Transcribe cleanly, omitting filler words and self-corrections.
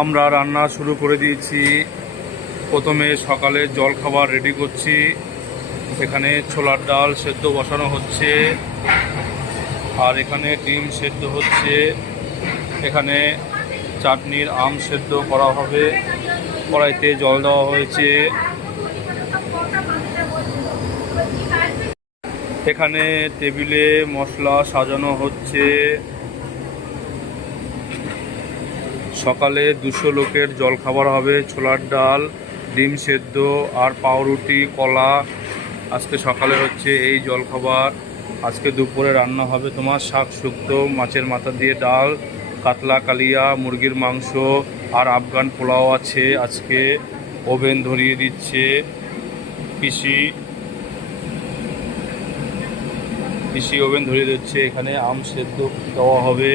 আমরা রান্না শুরু করে দিয়েছি। প্রথমে সকালে জল খাবার রেডি করছি। এখানে ছোলার ডাল সেদ্ধ বসানো হচ্ছে, আর এখানে ডিম সেদ্ধ হচ্ছে। এখানে চাটনির আম সেদ্ধ করা হবে। কড়াইতে জল দেওয়া হয়েছে। এখানে টেবিলে মশলা সাজানো হচ্ছে। সকালে 200 লোকের জলখাবার হবে, ছোলার ডাল, ডিম সেদ্ধ আর পাউরুটি, কলা। আজকে সকালে হচ্ছে এই জলখাবার। আজকে দুপুরে রান্না হবে তোমার শাক শুক্তো, মাছের মাথা দিয়ে ডাল, কাতলা কালিয়া, মুরগির মাংস আর আফগান পোলাও আছে। আজকে ওভেন ধরিয়ে দিচ্ছে পিসি ওভেন ধরিয়ে দিচ্ছে। এখানে আম সেদ্ধ দেওয়া হবে।